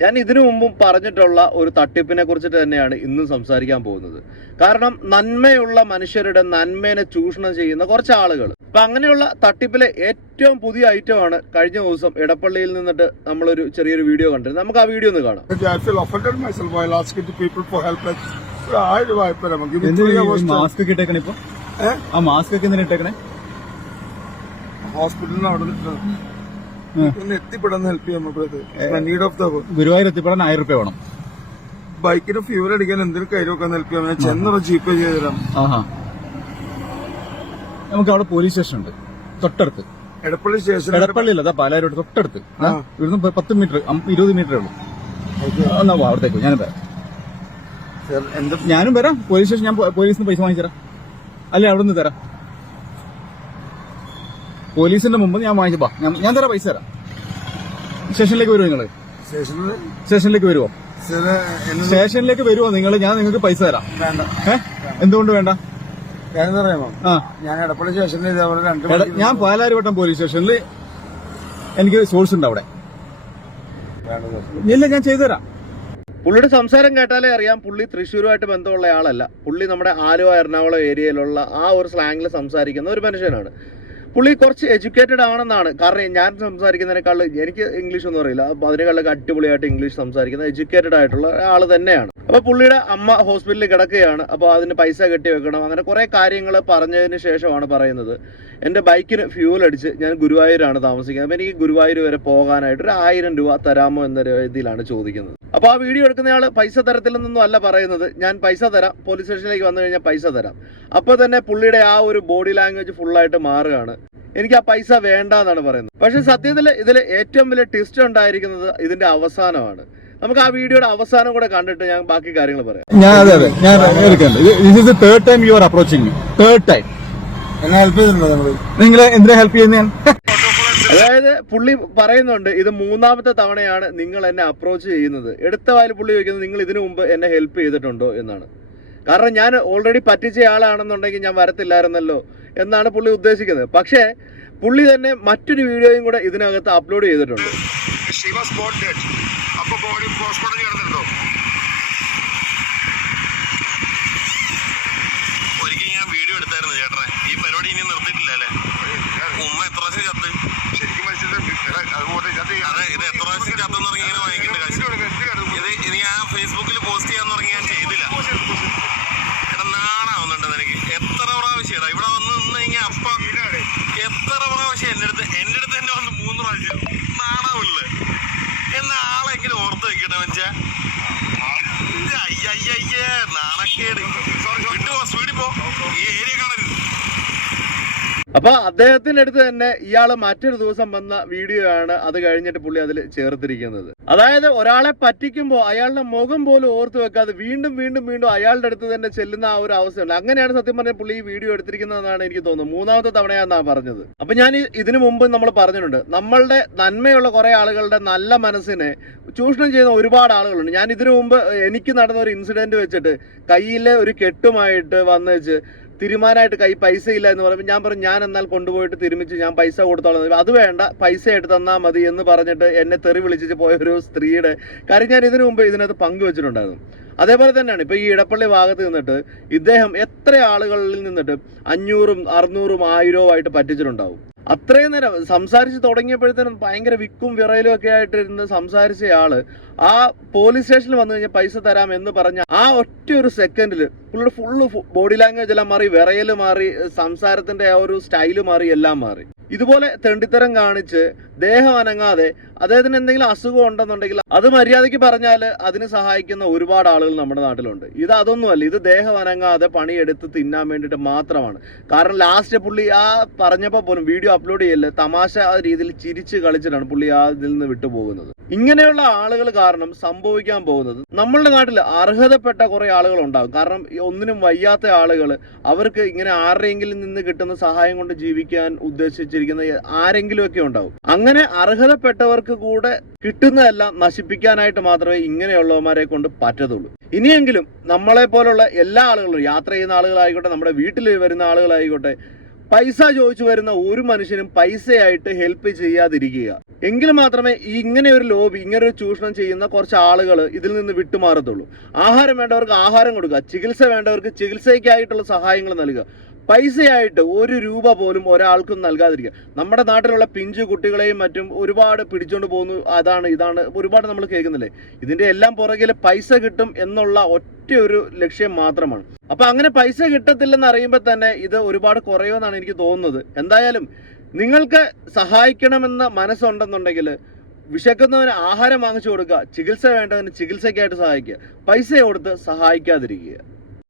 ഞാൻ ഇതിനു മുമ്പും പറഞ്ഞിട്ടുള്ള ഒരു തട്ടിപ്പിനെ കുറിച്ചിട്ട് തന്നെയാണ് ഇന്നും സംസാരിക്കാൻ പോകുന്നത്. കാരണം നന്മയുള്ള മനുഷ്യരുടെ നന്മേനെ ചൂഷണം ചെയ്യുന്ന കുറച്ച് ആളുകൾ അപ്പൊ അങ്ങനെയുള്ള തട്ടിപ്പിലെ ഏറ്റവും പുതിയ ഐറ്റമാണ് കഴിഞ്ഞ ദിവസം ഇടപ്പള്ളിയിൽ നിന്നിട്ട് നമ്മളൊരു ചെറിയൊരു വീഡിയോ കണ്ടിരുന്നു നമുക്ക് ആ വീഡിയോ ഒന്ന് കാണാം. മാസ്ക് ഇപ്പൊ? ആ മാസ്ക് ഒക്കെ എന്തിനാ ഇട്ടേക്കണേ? ഹോസ്പിറ്റലിൽ അവിടെ. ഒന്ന് എത്തിപ്പെടാൻ help need of the Guruvayur എത്തിപ്പെടാൻ ആയിരം റുപ്യ വേണം. ബൈക്കിന് ഫ്യൂൽ അടിക്കാൻ എന്തിനും കയ്യിൽ വെക്കാൻ ഹെൽപ്പ് ചെയ്യാം ഞാൻ ചെന്നുള്ള ജീപ്പ് ചെയ്ത് തരാം ആഹാ. നമുക്ക് അവിടെ പോലീസ് സ്റ്റേഷൻ ഉണ്ട്. തൊട്ടടുത്ത്. എടപ്പള്ളി സ്റ്റേഷൻ എടപ്പള്ളി അല്ല പാലാരോട് തൊട്ടടുത്ത്. ഇവിടുന്ന് പത്ത് മീറ്റർ ഇരുപത് മീറ്ററേ ഉള്ളൂ. എന്നാ അവിടത്തേക്ക് ഞാനും വരാം. ഞാനും വരാം. പോലീസ് സ്റ്റേഷൻ ഞാൻ പോലീസിന് പൈസ വാങ്ങിച്ചു തരാം അല്ലെ അവിടെ നിന്ന് തരാം. പോലീസിന്റെ മുമ്പ് ഞാൻ വാങ്ങിച്ചു ഞാൻ- ഞാൻ തരാം പൈസ തരാം. സ്റ്റേഷനിലേക്ക് വരുമോ നിങ്ങൾ? സ്റ്റേഷനിൽ സ്റ്റേഷനിലേക്ക് വരുമോ സ്റ്റേഷനിലേക്ക് വരുമോ നിങ്ങൾ ഞാൻ നിങ്ങൾക്ക് പൈസ തരാം. വേണ്ട. ഏ? എന്തുകൊണ്ട് വേണ്ട? കാര്യം അറിയാമോ ആ. ഞാൻ എടപ്പള്ളി സ്റ്റേഷനിൽ ഇതേപോലെ രണ്ട് എടാ, മണിക്ക് ഞാൻ പാലാരിവട്ടം പോലീസ് സ്റ്റേഷനിൽ എനിക്ക് സോഴ്സ് ഉണ്ട് അവിടെ. ഇല്ല ഞാൻ ചെയ്തു തരാം. പുള്ളിയുടെ സംസാരം കേട്ടാലേ അറിയാം. പുള്ളി തൃശ്ശൂരുമായിട്ട് ബന്ധമുള്ള ആളല്ല. പുള്ളി നമ്മുടെ ആലുവ എറണാകുളം ഏരിയയിലുള്ള ആ ഒരു സ്ലാങ്ങിൽ സംസാരിക്കുന്ന ഒരു മനുഷ്യനാണ്. പുള്ളി കുറച്ച് എഡ്യൂക്കേറ്റഡ് ആണെന്നാണ്. കാരണം ഞാൻ സംസാരിക്കുന്നതിനേക്കാൾ എനിക്ക് ഇംഗ്ലീഷ് ഒന്നും അറിയില്ല. അപ്പൊ അതിനേക്കാളൊക്കെ അടിപൊളിയായിട്ട് ഇംഗ്ലീഷ് സംസാരിക്കുന്ന എഡ്യൂക്കേറ്റഡ് ആയിട്ടുള്ള ആൾ തന്നെയാണ്. അപ്പൊ പുള്ളിയുടെ അമ്മ ഹോസ്പിറ്റലിൽ കിടക്കുകയാണ്. അപ്പോൾ അതിന് പൈസ കെട്ടി വെക്കണം. അങ്ങനെ കുറെ കാര്യങ്ങൾ പറഞ്ഞതിന് ശേഷമാണ് പറയുന്നത്. എന്റെ ബൈക്കിന് ഫ്യൂൽ അടിച്ച് ഞാൻ ഗുരുവായൂരാണ് താമസിക്കുന്നത്. അപ്പോൾ എനിക്ക് ഗുരുവായൂർ വരെ പോകാനായിട്ട് ഒരു ആയിരം രൂപ തരാമോ എന്ന രീതിയിലാണ് ചോദിക്കുന്നത്. അപ്പോൾ ആ വീഡിയോ എടുക്കുന്നയാൾ പൈസ തരത്തില്ലെന്നൊന്നും അല്ല പറയുന്നത്. ഞാൻ പൈസ തരാം. പോലീസ് സ്റ്റേഷനിലേക്ക് വന്നു കഴിഞ്ഞാൽ പൈസ തരാം. അപ്പോൾ തന്നെ പുള്ളിയുടെ ആ ഒരു ബോഡി ലാംഗ്വേജ് ഫുള്ളായിട്ട് മാറുകയാണ്. എനിക്ക് ആ പൈസ വേണ്ട എന്നാണ് പറയുന്നത്. പക്ഷെ സത്യത്തിൽ ഇതിൽ ഏറ്റവും വലിയ ട്വിസ്റ്റ് ഉണ്ടായിരിക്കുന്നത് ഇതിന്റെ അവസാനമാണ്. നമുക്ക് ആ വീഡിയോയുടെ അവസാനം കൂടെ കണ്ടിട്ട് ഞാൻ ബാക്കി കാര്യങ്ങൾ പറയാം. ഞാൻ അതെ അതെ. ഞാൻ എടുക്കുന്നുണ്ട് this is third time you are approaching third time എന്നെ ഹെൽപ്പ് ചെയ്തിട്ടുണ്ടോ നമ്മൾ നിങ്ങൾ എന്തിനാ ഹെൽപ്പ് ചെയ്യുന്ന ഞാൻ? അതായത് പുള്ളി പറയുന്നുണ്ട് ഇത് മൂന്നാമത്തെ തവണയാണ് നിങ്ങൾ എന്നെ അപ്രോച്ച് ചെയ്യുന്നത്. എടുത്ത വായിൽ പുള്ളി ചോദിക്കുന്നത് നിങ്ങൾ ഇതിനു മുമ്പ് എന്നെ ഹെൽപ്പ് ചെയ്തിട്ടുണ്ടോ? എന്നാണ്. കാരണം ഞാൻ ഓൾറെഡി പറ്റിച്ച ആളാണെന്നുണ്ടെങ്കിൽ ഞാൻ വരത്തില്ലായിരുന്നല്ലോ. എന്നാണ് പുള്ളി ഉദ്ദേശിക്കുന്നത്. പക്ഷേ പുള്ളി തന്നെ മറ്റൊരു വീഡിയോയും കൂടെ ഇതിനകത്ത് അപ്ലോഡ് ചെയ്തിട്ടുണ്ട്. ഒരിക്കൽ ഞാൻ വീഡിയോ എടുത്തായിരുന്നു ചേട്ടനെ. ഈ പരിപാടി ഇനി നിർത്തിയിട്ടില്ല അല്ലേ? ഉമ്മ എത്ര പ്രാവശ്യം ചത്ത്? ശരിക്കും മനസ്സിലായി അതുപോലെ അതെ ഇത് എത്ര പ്രാവശ്യം ചത്തെന്ന് പറഞ്ഞ് ഇങ്ങനെ വാങ്ങിക്കേണ്ട കാശ് ഇത് ഞാൻ ഫേസ്ബുക്കിൽ പോസ്റ്റ് ചെയ്യാന്ന് പറഞ്ഞ് ഞാൻ ചെയ്തില്ല എടാ നാണാവുന്നുണ്ട് എനിക്ക് എത്ര പ്രാവശ്യം എടാ ഇവിടെ വന്ന് നിന്ന് കഴിഞ്ഞാൽ അപ്പ എത്ര പ്രാവശ്യം എന്റെ അടുത്ത് എന്റെ അടുത്ത് തന്നെ വന്ന് മൂന്ന് പ്രാവശ്യം നാണാവില്ലേ എന്ന ആളെങ്കിലും ഓർത്ത് വെക്കട്ടെ മനുഷ്യ ഇത് അയ്യയ്യയ്യേ നാണക്കേട്. വിട്ടുപോ സ്പീഡിൽ പോ. ഈ ഏരിയ അപ്പൊ അദ്ദേഹത്തിന്റെ അടുത്ത് തന്നെ ഇയാൾ മറ്റൊരു ദിവസം വന്ന വീഡിയോ ആണ് അത് കഴിഞ്ഞിട്ട് പുള്ളി അതിൽ ചേർത്തിരിക്കുന്നത്. അതായത് ഒരാളെ പറ്റിക്കുമ്പോൾ അയാളുടെ മുഖം പോലും ഓർത്തു വെക്കാതെ വീണ്ടും വീണ്ടും വീണ്ടും അയാളുടെ അടുത്ത് തന്നെ ചെല്ലുന്ന ആ ഒരു അവസ്ഥയുണ്ട്. അങ്ങനെയാണ് സത്യം പറഞ്ഞ പുള്ളി ഈ വീഡിയോ എടുത്തിരിക്കുന്നതെന്നാണ് എനിക്ക് തോന്നുന്നത്. മൂന്നാമത്തെ തവണയാണെന്നാണ് പറഞ്ഞത്. അപ്പൊ ഞാൻ ഇതിനു മുമ്പ് നമ്മൾ പറഞ്ഞിട്ടുണ്ട് നമ്മളുടെ നന്മയുള്ള കുറെ ആളുകളുടെ നല്ല മനസ്സിനെ ചൂഷണം ചെയ്യുന്ന ഒരുപാട് ആളുകളുണ്ട്. ഞാൻ ഇതിനു മുമ്പ് എനിക്ക് നടന്ന ഒരു ഇൻസിഡന്റ് വെച്ചിട്ട് കയ്യിലെ ഒരു കെട്ടുമായിട്ട് വന്ന് വെച്ച് തിരുമാനായിട്ട് കൈ പൈസ ഇല്ല എന്ന് പറയുമ്പോൾ ഞാൻ പറഞ്ഞു ഞാൻ എന്നാൽ കൊണ്ടുപോയിട്ട് തിരുമിച്ച് ഞാൻ പൈസ കൊടുത്തോളാം. അത് വേണ്ട പൈസ എടുത്ത് തന്നാൽ മതി എന്ന് പറഞ്ഞിട്ട് എന്നെ തെറി വിളിച്ചിട്ട് പോയ ഒരു സ്ത്രീയുടെ കാര്യം ഞാൻ ഇതിനു മുമ്പ് ഇതിനകത്ത് പങ്കുവെച്ചിട്ടുണ്ടായിരുന്നു. അതേപോലെ തന്നെയാണ്. ഇപ്പൊ ഈ ഇടപ്പള്ളി ഭാഗത്ത് നിന്നിട്ട് ഇദ്ദേഹം എത്ര ആളുകളിൽ നിന്നിട്ട് അഞ്ഞൂറും അറുന്നൂറും ആയിരവും ആയിട്ട് പറ്റിച്ചിട്ടുണ്ടാവും. അത്രയും നേരം സംസാരിച്ച് തുടങ്ങിയപ്പോഴത്തേനും ഭയങ്കര വിക്കും വിറയിലും ഒക്കെ ആയിട്ട് ഇരുന്ന് സംസാരിച്ച ആൾ ആ പോലീസ് സ്റ്റേഷനിൽ വന്നു കഴിഞ്ഞാൽ പൈസ തരാം എന്ന് പറഞ്ഞ ആ ഒറ്റ ഒരു സെക്കൻഡിൽ പുള്ളിയുടെ ഫുള്ള് ബോഡി ലാംഗ്വേജ് എല്ലാം മാറി വിറയൽ മാറി സംസാരത്തിന്റെ ആ ഒരു സ്റ്റൈൽ മാറി എല്ലാം മാറി. ഇതുപോലെ തെണ്ടിത്തരം കാണിച്ച് ദേഹം അനങ്ങാതെ അദ്ദേഹത്തിന് എന്തെങ്കിലും അസുഖം ഉണ്ടെന്നുണ്ടെങ്കിൽ അത് മര്യാദയ്ക്ക് പറഞ്ഞാൽ അതിന് സഹായിക്കുന്ന ഒരുപാട് ആളുകൾ നമ്മുടെ നാട്ടിലുണ്ട്. ഇത് അതൊന്നുമല്ല. ഇത് ദേഹം അനങ്ങാതെ പണിയെടുത്ത് തിന്നാൻ വേണ്ടിയിട്ട് മാത്രമാണ്. കാരണം ലാസ്റ്റ് പുള്ളി ആ പറഞ്ഞപ്പോൾ പോലും വീഡിയോ അപ്ലോഡ് ചെയ്യൽ തമാശ രീതിയിൽ ചിരിച്ച് കളിച്ചിട്ടാണ് പുള്ളി ആ ഇതിൽ നിന്ന് വിട്ടുപോകുന്നത്. ഇങ്ങനെയുള്ള ആളുകൾ കാരണം സംഭവിക്കാൻ പോകുന്നത് നമ്മളുടെ നാട്ടിൽ അർഹതപ്പെട്ട കുറെ ആളുകൾ ഉണ്ടാകും കാരണം ഒന്നിനും വയ്യാത്ത ആളുകൾ അവർക്ക് ഇങ്ങനെ ആരുടെയെങ്കിലും നിന്ന് കിട്ടുന്ന സഹായം കൊണ്ട് ജീവിക്കാൻ ഉദ്ദേശിച്ചിരിക്കുന്ന ആരെങ്കിലും ഒക്കെ ഉണ്ടാവും. അങ്ങനെ അർഹതപ്പെട്ടവർക്ക് കൂടെ കിട്ടുന്നതെല്ലാം നശിപ്പിക്കാനായിട്ട് മാത്രമേ ഇങ്ങനെയുള്ളവന്മാരെ കൊണ്ട് പറ്റത്തുള്ളൂ. ഇനിയെങ്കിലും നമ്മളെ പോലുള്ള എല്ലാ ആളുകളും യാത്ര ചെയ്യുന്ന ആളുകളായിക്കോട്ടെ നമ്മുടെ വീട്ടിൽ വരുന്ന ആളുകളായിക്കോട്ടെ പൈസ ചോദിച്ചു വരുന്ന ഒരു മനുഷ്യനും പൈസയായിട്ട് ഹെൽപ്പ് ചെയ്യാതിരിക്കുക. എങ്കിൽ മാത്രമേ ഈ ഇങ്ങനെ ഒരു ലോബി ഇങ്ങനെ ഒരു ചൂഷണം ചെയ്യുന്ന കുറച്ച് ആളുകൾ ഇതിൽ നിന്ന് വിട്ടുമാറത്തുള്ളൂ. ആഹാരം വേണ്ടവർക്ക് ആഹാരം കൊടുക്കുക ചികിത്സ വേണ്ടവർക്ക് ചികിത്സയ്ക്കായിട്ടുള്ള സഹായങ്ങൾ നൽകുക. പൈസയായിട്ട് ഒരു രൂപ പോലും ഒരാൾക്കും നൽകാതിരിക്കുക. നമ്മുടെ നാട്ടിലുള്ള പിഞ്ചു കുട്ടികളെയും മറ്റും ഒരുപാട് പിടിച്ചുകൊണ്ട് പോകുന്നു. അതാണ് ഇതാണ് ഒരുപാട് നമ്മൾ കേൾക്കുന്നില്ലേ? ഇതിന്റെ എല്ലാം പുറകിൽ പൈസ കിട്ടും എന്നുള്ള ഒറ്റ ഒരു ലക്ഷ്യം മാത്രമാണ്. അപ്പൊ അങ്ങനെ പൈസ കിട്ടത്തില്ലെന്ന് അറിയുമ്പോൾ തന്നെ ഇത് ഒരുപാട് കുറയുമെന്നാണ് എനിക്ക് തോന്നുന്നത്. എന്തായാലും നിങ്ങൾക്ക് സഹായിക്കണമെന്ന മനസ്സുണ്ടെന്നുണ്ടെങ്കിൽ വിശക്കുന്നവന് ആഹാരം വാങ്ങിച്ചു കൊടുക്കുക ചികിത്സ വേണ്ടവന് ചികിത്സയ്ക്കായിട്ട് സഹായിക്കുക പൈസ കൊടുത്ത് സഹായിക്കാതിരിക്കുക.